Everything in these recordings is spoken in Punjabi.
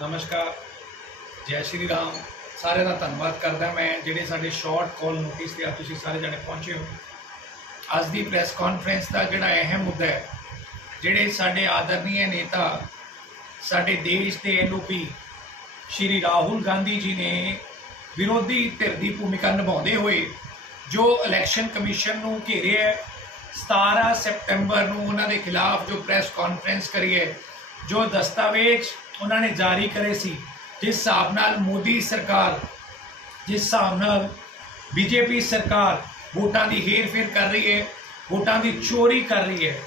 ਨਮਸਕਾਰ, ਜੈ ਸ਼੍ਰੀ ਰਾਮ। ਸਾਰਿਆਂ ਦਾ ਧੰਨਵਾਦ ਕਰਦਾ ਮੈਂ ਜਿਹੜੇ ਸਾਡੇ ਸ਼ਾਰਟ ਕਾਲ ਨੋਟਿਸ ਤੇ ਆ ਤੁਸੀਂ ਸਾਰੇ ਜਣੇ ਪਹੁੰਚੇ ਹੋ। ਅੱਜ ਦੀ ਪ੍ਰੈਸ ਕਾਨਫਰੰਸ ਦਾ ਜਿਹੜਾ ਅਹਿਮ ਮੁੱਦਾ ਹੈ, ਜਿਹੜੇ ਸਾਡੇ ਆਦਰਨੀय ਨੇਤਾ, ਸਾਡੇ ਦੇਸ਼ ਦੇ ਐਨਓਪੀ ਸ਼੍ਰੀ ਰਾਹੁਲ ਗਾਂਧੀ ਜੀ ਨੇ ਵਿਰੋਧੀ ਧਿਰ ਦੀ ਭੂਮਿਕਾ ਨਿਭਾਉਂਦੇ ਹੋਏ ਜੋ ਇਲੈਕਸ਼ਨ ਕਮਿਸ਼ਨ ਨੂੰ ਘੇਰਿਆ ਹੈ 17 ਸਤੰਬਰ ਨੂੰ ਉਹਨਾਂ ਦੇ ਖਿਲਾਫ ਜੋ ਪ੍ਰੈਸ ਕਾਨਫਰੰਸ ਕਰੀ ਹੈ, ਜੋ ਦਸਤਾਵੇਜ਼ ਉਹਨਾਂ ਨੇ ਜਾਰੀ ਕਰੇ ਸੀ, ਜਿਸ ਹਿਸਾਬ ਨਾਲ ਮੋਦੀ ਸਰਕਾਰ, ਜਿਸ ਹਿਸਾਬ ਨਾਲ ਬੀਜੇਪੀ ਸਰਕਾਰ ਵੋਟਾਂ ਦੀ ਹੇਰ-ਫੇਰ ਕਰ ਰਹੀ ਹੈ, ਵੋਟਾਂ ਦੀ ਚੋਰੀ ਕਰ ਰਹੀ ਹੈ,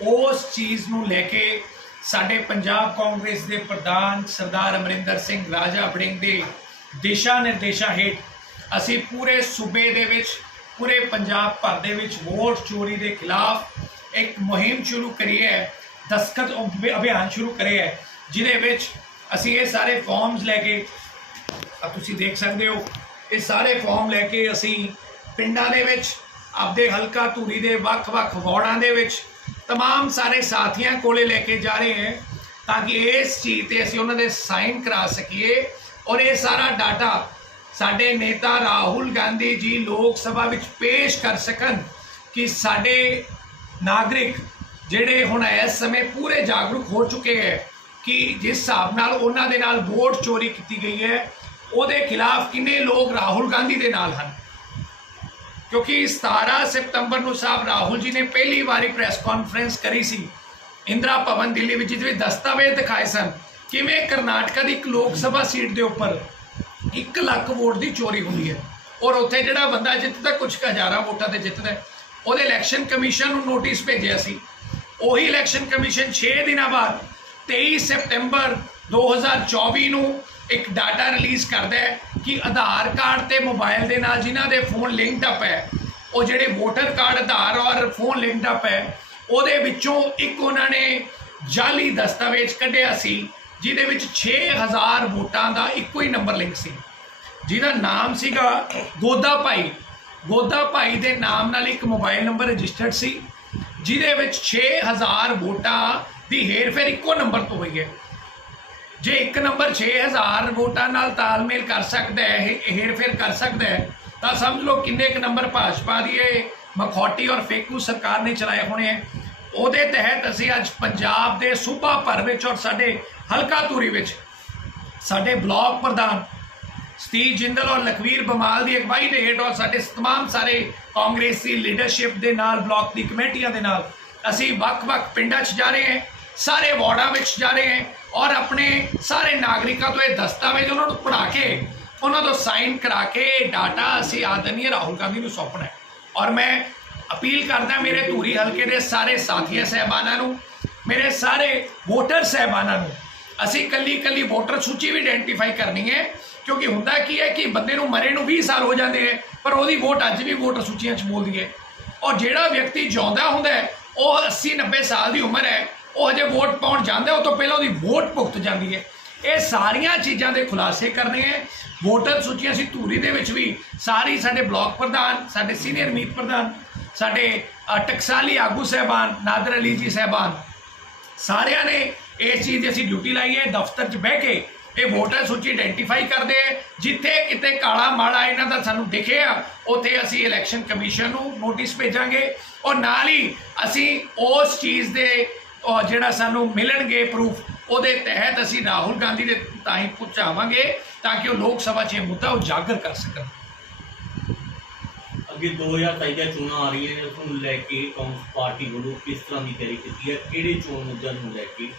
ਉਸ ਚੀਜ਼ ਨੂੰ ਲੈ ਕੇ ਸਾਡੇ ਪੰਜਾਬ ਕਾਂਗਰਸ ਦੇ ਪ੍ਰਧਾਨ ਸਰਦਾਰ ਅਮਰਿੰਦਰ ਸਿੰਘ ਰਾਜਾ ਬੜਿੰਗ ਦੇ ਦਿਸ਼ਾ ਨਿਰਦੇਸ਼ਾਂ ਹੇਠ ਅਸੀਂ ਪੂਰੇ ਸੂਬੇ ਦੇ ਵਿੱਚ ਪੂਰੇ ਪੰਜਾਬ ਭਰ ਦੇ ਵਿੱਚ ਵੋਟ ਚੋਰੀ ਦੇ ਖਿਲਾਫ ਇੱਕ ਮੁਹਿੰਮ ਸ਼ੁਰੂ ਕਰੀ ਹੈ ਦਸਤਖਤ ਅਭਿ- ਅਭਿਆਨ ਸ਼ੁਰੂ ਕਰਿਆ ਹੈ ਜਿਹਦੇ ਵਿੱਚ ਅਸੀਂ ਇਹ ਸਾਰੇ ਫਾਰਮਸ ਲੈ ਕੇ ਆ ਤੁਸੀਂ ਦੇਖ ਸਕਦੇ ਹੋ ਇਹ ਸਾਰੇ ਫਾਰਮ ਲੈ ਕੇ ਅਸੀਂ ਪਿੰਡਾਂ ਦੇ ਵਿੱਚ ਆਪਦੇ ਹਲਕਾ ਧੂਰੀ ਦੇ ਵੱਖ-ਵੱਖ ਵਾਰਡਾਂ ਦੇ ਵਿੱਚ तमाम ਸਾਰੇ ਸਾਥੀਆਂ ਕੋਲੇ ਲੈ ਕੇ ਜਾ ਰਹੇ ਹਾਂ ਤਾਂ ਕਿ ਇਸ ਚੀਜ਼ ਤੇ ਅਸੀਂ ਉਹਨਾਂ ਦੇ ਸਾਈਨ ਕਰਾ ਸਕੀਏ ਔਰ ਇਹ ਸਾਰਾ ਡਾਟਾ ਸਾਡੇ ਨੇਤਾ ਰਾਹੁਲ ਗਾਂਧੀ ਜੀ ਲੋਕ ਸਭਾ ਵਿੱਚ ਪੇਸ਼ ਕਰ ਸਕਣ ਕਿ ਸਾਡੇ ਨਾਗਰਿਕ ਜਿਹੜੇ ਹੁਣ ਇਸ ਸਮੇਂ ਪੂਰੇ ਜਾਗਰੂਕ ਹੋ ਚੁੱਕੇ ਹੈ ਕਿ ਜਿਸ ਹਿਸਾਬ ਨਾਲ ਉਹਨਾਂ ਦੇ ਨਾਲ ਵੋਟ ਚੋਰੀ ਕੀਤੀ ਗਈ ਹੈ, ਉਹਦੇ ਖਿਲਾਫ ਕਿੰਨੇ ਲੋਕ ਰਾਹੁਲ ਗਾਂਧੀ ਦੇ ਨਾਲ ਹਨ? ਕਿਉਂਕਿ 17 ਸਤੰਬਰ ਨੂੰ ਸਾਹਿਬ ਰਾਹੁਲ ਜੀ ਨੇ ਪਹਿਲੀ ਵਾਰੀ ਪ੍ਰੈਸ ਕਾਨਫਰੰਸ ਕਰੀ ਸੀ। ਇੰਦਰਾ ਭਵਨ ਦਿੱਲੀ ਵਿੱਚ ਜਿਹਦੇ ਵਿੱਚ ਦਸਤਾਵੇਜ਼ ਦਿਖਾਏ ਸਨ। ਕਿਵੇਂ ਕਰਨਾਟਕਾ ਦੀ ਇੱਕ ਲੋਕ ਸਭਾ ਸੀਟ ਦੇ ਉੱਪਰ 1 ਲੱਖ ਵੋਟ ਦੀ ਚੋਰੀ ਹੁੰਦੀ ਹੈ। ਔਰ ਉੱਥੇ ਜਿਹੜਾ ਬੰਦਾ ਜਿੱਤਦਾ ਕੁਝ ਕੁ ਹਜ਼ਾਰਾਂ ਵੋਟਾਂ ਤੇ ਜਿੱਤਦਾ ਉਹਦੇ ਇਲੈਕਸ਼ਨ ਕਮਿਸ਼ਨ ਨੂੰ ਨੋਟਿਸ ਭੇਜਿਆ ਸੀ। ਉਹੀ ਇਲੈਕਸ਼ਨ ਕਮਿਸ਼ਨ 6 ਦਿਨਾਂ ਬਾਅਦ 23 ਸਤੰਬਰ 2024 ਨੂੰ ਇੱਕ ਡਾਟਾ ਰਿਲੀਜ਼ ਕਰਦਾ ਹੈ ਕਿ ਆਧਾਰ ਕਾਰਡ ਤੇ ਮੋਬਾਈਲ ਦੇ ਨਾਲ ਜਿਨ੍ਹਾਂ ਦੇ ਫੋਨ ਲਿੰਕਡ ਅਪ ਹੈ, ਉਹ ਜਿਹੜੇ ਵੋਟਰ ਕਾਰਡ ਆਧਾਰ ਔਰ ਫੋਨ ਲਿੰਕਡ ਅਪ ਹੈ, ਉਹਦੇ ਵਿੱਚੋਂ ਇੱਕ ਉਹਨਾਂ ਨੇ ਜਾਲੀ ਦਸਤਾਵੇਜ਼ ਕੱਢਿਆ ਸੀ ਜਿਹਦੇ ਵਿੱਚ 6000 ਵੋਟਾਂ ਦਾ ਇੱਕੋ ਹੀ ਨੰਬਰ ਲਿੰਕ ਸੀ। ਜਿਹਦਾ ਨਾਮ ਸੀਗਾ ਗੋਦਾ ਭਾਈ। ਗੋਦਾ ਭਾਈ ਦੇ ਨਾਮ ਨਾਲ ਇੱਕ ਮੋਬਾਈਲ ਨੰਬਰ ਰਜਿਸਟਰਡ ਸੀ, ਜਿਹਦੇ ਵਿੱਚ 6000 ਵੋਟਾਂ ਦੀ ਹੇਰਫੇਰ ਇੱਕੋ ਨੰਬਰ ਤੋਂ ਹੋਈ ਹੈ। ਜੇ ਇੱਕ ਨੰਬਰ 6000 ਵੋਟਾਂ ਨਾਲ ਤਾਲਮੇਲ ਕਰ ਸਕਦਾ ਹੈ ਹੇਰਫੇਰ ਕਰ ਸਕਦਾ ਹੈ, ਤਾਂ ਸਮਝ ਲਓ ਕਿੰਨੇ ਕੁ ਨੰਬਰ ਭਾਜਪਾ ਦੀ ਇਹ ਮਖੌਟੀ ਔਰ ਫੇਕੂ ਸਰਕਾਰ ਨੇ ਚਲਾਏ ਹੋਣੇ ਹੈ। ਉਹਦੇ ਤਹਿਤ ਅਸੀਂ ਅੱਜ ਪੰਜਾਬ ਦੇ ਸੂਬਾ ਭਰ ਵਿੱਚ ਔਰ ਸਾਡੇ ਹਲਕਾ ਤੂਰੀ ਵਿੱਚ। ਸਾਡੇ ਬਲਾਕ ਪ੍ਰਧਾਨ ਸਤੀ ਜਿੰਦਲ ਔਰ ਲਖਵੀਰ ਬਮਾਲ ਦੀ ਅਗਵਾਈ ਦੇ ਹੇਠ ਔਰ ਸਾਡੇ तमाम ਸਾਰੇ ਕਾਂਗਰਸੀ ਲੀਡਰਸ਼ਿਪ ਦੇ ਨਾਲ, ਬਲਾਕ ਦੀ ਕਮੇਟੀਆਂ ਦੇ ਨਾਲ ਅਸੀਂ ਵੱਖ-ਵੱਖ ਪਿੰਡਾਂ 'ਚ ਜਾ ਰਹੇ ਹਾਂ, ਸਾਰੇ ਵਾਰਡਾਂ ਵਿੱਚ ਜਾ ਰਹੇ ਹਾਂ ਔਰ ਆਪਣੇ ਸਾਰੇ ਨਾਗਰਿਕਾਂ ਤੋਂ ਇਹ ਦਸਤਾਵੇਜ਼ ਉਹਨਾਂ ਨੂੰ ਪੜਾ ਕੇ, ਉਹਨਾਂ ਤੋਂ ਸਾਈਨ ਕਰਾ ਕੇ ਇਹ ਡਾਟਾ ਅਸੀਂ ਆਦਰਨੀਏ ਰਾਹੁਲ ਗਾਂਧੀ ਨੂੰ ਸੌਂਪਣਾ ਔਰ ਮੈਂ ਅਪੀਲ ਕਰਦਾ ਮੇਰੇ ਧੂਰੀ ਹਲਕੇ ਦੇ ਸਾਰੇ ਸਾਥੀਆਂ, ਸਹਿਬਾਨਾਂ ਨੂੰ, ਮੇਰੇ ਸਾਰੇ ਵੋਟਰ ਸਹਿਬਾਨਾਂ ਨੂੰ ਅਸੀਂ ਕੱਲੀ ਕੱਲੀ ਵੋਟਰ ਸੂਚੀ ਵੀ ਆਇਡੈਂਟੀਫਾਈ ਕਰਨੀ ਹੈ, ਕਿਉਂਕਿ ਹੁੰਦਾ ਕੀ ਹੈ ਕਿ ਬੰਦੇ ਨੂੰ ਮਰੇ ਨੂੰ 20 ਸਾਲ ਹੋ ਜਾਂਦੇ ਹੈ, ਪਰ ਉਹਦੀ ਵੋਟ ਅੱਜ ਵੀ ਵੋਟਰ ਸੂਚੀਆਂ 'ਚ ਬੋਲਦੀ ਹੈ। ਔਰ ਜਿਹੜਾ ਵਿਅਕਤੀ ਜਿਉਂਦਾ ਹੁੰਦਾ ਹੈ, ਉਹ 80 90 ਸਾਲ ਦੀ ਉਮਰ ਹੈ, ਉਹ ਹਜੇ ਵੋਟ ਪਾਉਣ ਜਾਂਦਾ ਉਹ ਤੋਂ ਪਹਿਲਾਂ ਉਹਦੀ ਵੋਟ ਭੁਗਤ ਜਾਂਦੀ ਹੈ। ਇਹ ਸਾਰੀਆਂ ਚੀਜ਼ਾਂ ਦੇ ਖੁਲਾਸੇ ਕਰਨੇ ਹੈ। ਵੋਟਰ ਸੂਚੀਆਂ ਅਸੀਂ ਧੂਰੀ ਦੇ ਵਿੱਚ ਵੀ ਸਾਰੀ ਸਾਡੇ ਬਲਾਕ ਪ੍ਰਧਾਨ, ਸਾਡੇ ਸੀਨੀਅਰ ਮੀਤ ਪ੍ਰਧਾਨ, ਸਾਡੇ ਟਕਸਾਲੀ ਆਗੂ ਸਹਿਬਾਨ, ਨਾਦਰ ਅਲੀ ਜੀ ਸਹਿਬਾਨ, ਸਾਰਿਆਂ ਨੇ ਇਸ ਚੀਜ਼ ਦੀ ਅਸੀਂ ਡਿਊਟੀ ਲਾਈਏ ਦਫ਼ਤਰ 'ਚ ਬਹਿ ਕੇ ਇਹ ਵੋਟਰ ਸੂਚੀ ਆਇਡੈਂਟੀਫਾਈ ਕਰਦੇ ਆ ਜਿੱਥੇ ਕਿਤੇ ਕਾਲਾ ਮਾਲਾ ਇਹਨਾਂ ਦਾ ਸਾਨੂੰ ਦਿਖਿਆ, ਉੱਥੇ ਅਸੀਂ ਇਲੈਕਸ਼ਨ ਕਮਿਸ਼ਨ ਨੂੰ ਨੋਟਿਸ ਭੇਜਾਂਗੇ ਔਰ ਨਾਲ ਹੀ ਅਸੀਂ ਉਸ ਚੀਜ਼ ਦੇ ਜਿਹੜਾ ਸਾਨੂੰ ਮਿਲਣਗੇ ਪ੍ਰੂਫ ਉਹਦੇ ਤਹਿਤ ਅਸੀਂ ਰਾਹੁਲ ਗਾਂਧੀ ਦੇ ਤਾਈਂ ਪਹੁੰਚਾਵਾਂਗੇ ਤਾਂ ਕਿ ਉਹ ਲੋਕ ਸਭਾ 'ਚ ਇਹ ਮੁੱਦਾ ਉਜਾਗਰ ਕਰ ਸਕਣ। ਅੱਗੇ 2023 ਦੀਆਂ ਚੋਣਾਂ ਆ ਰਹੀਆਂ ਨੇ, ਉਸ ਨੂੰ ਲੈ ਕੇ ਕਾਂਗਰਸ ਪਾਰਟੀ ਵੱਲੋਂ ਕਿਸ ਤਰ੍ਹਾਂ ਦੀ ਤਿਆਰੀ ਕੀਤੀ ਹੈ? ਕਿਹੜੇ ਚੋਣ ਮੁੱਦਿਆਂ ਨੂੰ ਲੈ ਕੇ?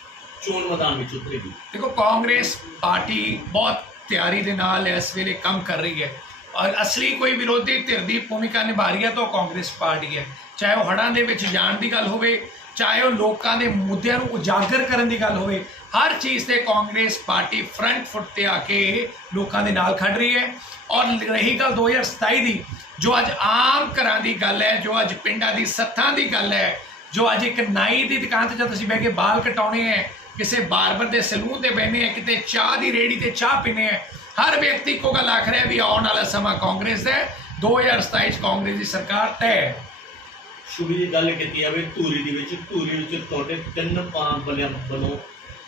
ਚੋਣ ਮੈਦਾਨ ਵਿੱਚ ਉਤਰੇਗੀ। ਦੇਖੋ, ਕਾਂਗਰਸ ਪਾਰਟੀ ਬਹੁਤ ਤਿਆਰੀ ਦੇ ਨਾਲ ਇਸ ਵੇਲੇ ਕੰਮ ਕਰ ਰਹੀ ਹੈ। ਔਰ ਅਸਲੀ ਕੋਈ ਵਿਰੋਧੀ ਧਿਰ ਦੀ ਭੂਮਿਕਾ ਨਿਭਾ ਰਹੀ ਹੈ ਤਾਂ ਉਹ ਕਾਂਗਰਸ ਪਾਰਟੀ ਹੈ। ਚਾਹੇ ਉਹ ਹੜ੍ਹਾਂ ਦੇ ਵਿੱਚ ਜਾਣ ਦੀ ਗੱਲ ਹੋਵੇ, ਚਾਹੇ ਉਹ ਲੋਕਾਂ ਦੇ ਮੁੱਦਿਆਂ ਨੂੰ ਉਜਾਗਰ ਕਰਨ ਦੀ ਗੱਲ ਹੋਵੇ, ਹਰ ਚੀਜ਼ ਤੇ ਕਾਂਗਰਸ ਪਾਰਟੀ ਫਰੰਟ ਫੁੱਟ ਤੇ ਆ ਕੇ ਲੋਕਾਂ ਦੇ ਨਾਲ ਖੜ ਰਹੀ ਹੈ। ਔਰ ਰਹੀ ਗੱਲ 2027 ਦੀ, ਜੋ ਅੱਜ ਆਮ ਘਰਾਂ ਦੀ ਗੱਲ ਹੈ, ਜੋ ਅੱਜ ਪਿੰਡਾਂ ਦੀ ਸੱਥਾਂ ਦੀ ਗੱਲ ਹੈ, ਜੋ ਅੱਜ ਇੱਕ ਨਾਈ ਦੀ ਦੁਕਾਨ ਤੇ ਜਦ ਅਸੀਂ ਬਹਿ ਕੇ ਬਾਲ ਕਟਾਉਣੇ ਹੈ ਕਿਸੇ ਬਾਰਬਰ ਦੇ ਸਲੂਨ ਤੇ ਬਹਿਨੇ ਹੈ, ਕਿਤੇ ਚਾਹ ਦੀ ਰੇੜੀ ਤੇ ਚਾਹ ਪੀਨੇ ਹੈ। ਹਰ ਵਿਅਕਤੀ ਕੋ ਗੱਲ ਆਖ ਰਿਹਾ ਵੀ ਆਉਣ ਵਾਲਾ ਸਮਾਂ ਕਾਂਗਰਸ ਦਾ ਹੈ 2027 ਚ ਕਾਂਗਰਸ ਦੀ ਸਰਕਾਰ ਤੈਅ ਹੈ। ਸ਼ੁਭੀ ਦੀ ਗੱਲ ਕੀਤੀ ਜਾਵੇ, ਧੂਰੀ ਦੇ ਵਿੱਚ, ਧੂਰੀ ਵਿੱਚ ਤੁਹਾਡੇ ਤਿੰਨ ਪਾਂ ਬਲਿਆਂ ਵੱਲੋਂ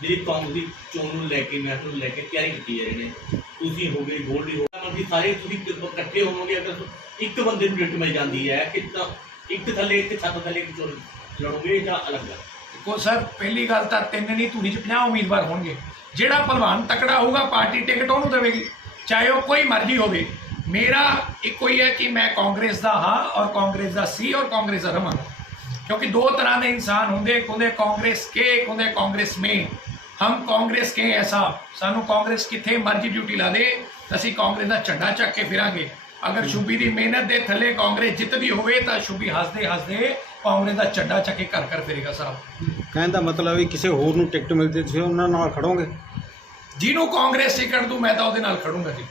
ਜਿਹੜੀ ਕਾਂਗਰਸ ਦੀ ਚੋਣ ਨੂੰ ਲੈ ਕੇ ਮੈਚ ਨੂੰ ਲੈ ਕੇ ਤਿਆਰੀ ਕੀਤੀ ਜਾ ਰਹੀ ਨੇ ਤੁਸੀਂ ਹੋ ਗਏ, ਗੋਲਡੀ ਹੋ ਗਿਆ ਸਾਰੇ ਤੁਸੀਂ ਇਕੱਠੇ ਹੋਵੋਗੇ, ਅਗਰ ਇੱਕ ਬੰਦੇ ਨੂੰ ਟਿਕਟ ਮਿਲ ਜਾਂਦੀ ਹੈ, ਕਿ ਤਾਂ ਇੱਕ ਥੱਲੇ, ਇੱਕ ਛੱਤ ਥੱਲੇ ਇੱਕ ਚੋਣ ਲੜੋਗੇ ਜਾਂ ਅਲੱਗ ਕੋ ਸਰ ਪਹਿਲੀ ਗੱਲ ਤਾਂ ਤਿੰਨ ਨਹੀਂ ਧੂਰੀ ਚ 50 ਉਮੀਦਵਾਰ ਹੋਣਗੇ ਜਿਹੜਾ ਭਲਵਾਨ ਤਕੜਾ ਹੋਊਗਾ ਪਾਰਟੀ ਟਿਕਟ ਉਹਨੂੰ ਦੇਵੇਗੀ ਚਾਹੇ ਉਹ ਕੋਈ ਮਰਜ਼ੀ ਹੋਵੇ ਮੇਰਾ ਇੱਕੋ ਹੀ ਹੈ ਕਿ ਮੈਂ ਕਾਂਗਰਸ ਦਾ ਹਾਂ ਔਰ ਕਾਂਗਰਸ ਦਾ ਸੀ ਔਰ ਕਾਂਗਰਸ ਦਾ ਰਵਾਂਗਾ क्योंकि दो तरह के इंसान होंगे एक होंगे कांग्रेस के एक होंगे कांग्रेस में हम कांग्रेस के ऐसा ਸਾਨੂੰ ਕਾਂਗਰਸ ਕਿੱਥੇ ਮਰਜ਼ੀ ਡਿਊਟੀ ਲਾ ਦੇ ਅਸੀਂ ਕਾਂਗਰਸ ਦਾ ਝੰਡਾ ਚੱਕ ਕੇ ਫਿਰਾਂਗੇ ਅਗਰ ਸ਼ੁਭੀ ਦੀ ਮਿਹਨਤ ਦੇ ਥੱਲੇ ਕਾਂਗਰਸ ਜਿੱਤਦੀ ਹੋਵੇ ਤਾਂ ਸ਼ੁਭੀ ਹੱਸਦੇ ਕਾਂਗਰਸ ਦਾ ਝੰਡਾ ਚੱਕ ਕੇ ਘਰ ਘਰ ਫਿਰੇਗਾ ਸਾਹਿਬ ਕਹਿਣ ਦਾ ਮਤਲਬ ਹੈ ਕਿਸੇ ਹੋਰ ਨੂੰ ਟਿਕਟ ਮਿਲਦੀ ਤੁਸੀਂ ਉਹਨਾਂ ਨਾਲ ਖੜੋਗੇ? ਜਿਹਨੂੰ ਕਾਂਗਰਸ ਟਿਕਟ ਦੂ ਮੈਂ ਤਾਂ ਉਹਦੇ ਨਾਲ ਖੜੂੰਗਾ ਜੀ।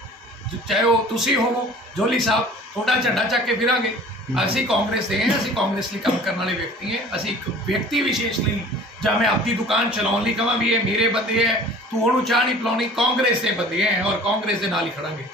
ਜ- ਚਾਹੇ ਉਹ ਤੁਸੀਂ ਹੋਵੋ ਜੋਲੀ ਸਾਹਿਬ ਤੁਹਾਡਾ ਝੰਡਾ ਚੱਕ ਕੇ ਫਿਰਾਂਗੇ। ਅਸੀਂ ਕਾਂਗਰਸ ਦੇ ਹਾਂ ਅਸੀਂ ਕਾਂਗਰਸ ਲਈ ਕੰਮ ਕਰਨ ਵਾਲੇ ਵਿਅਕਤੀ ਹਾਂ। ਅਸੀਂ ਇੱਕ ਵਿਅਕਤੀ ਵਿਸ਼ੇਸ਼ ਲਈ ਜਾਂ ਮੈਂ ਆਪਣੀ ਦੁਕਾਨ ਚਲਾਉਣ ਲਈ ਕਹਾਂ ਵੀ ਇਹ ਮੇਰੇ ਬੰਦੇ ਹੈ ਤੂੰ ਉਹਨੂੰ ਚਾਹ ਨਹੀਂ ਪਿਲਾਉਣੀ ਕਾਂਗਰਸ ਦੇ ਬੰਦੇ ਹੈ ਔਰ ਕਾਂਗਰਸ ਦੇ ਨਾਲ ਹੀ ਖੜਾਂਗੇ।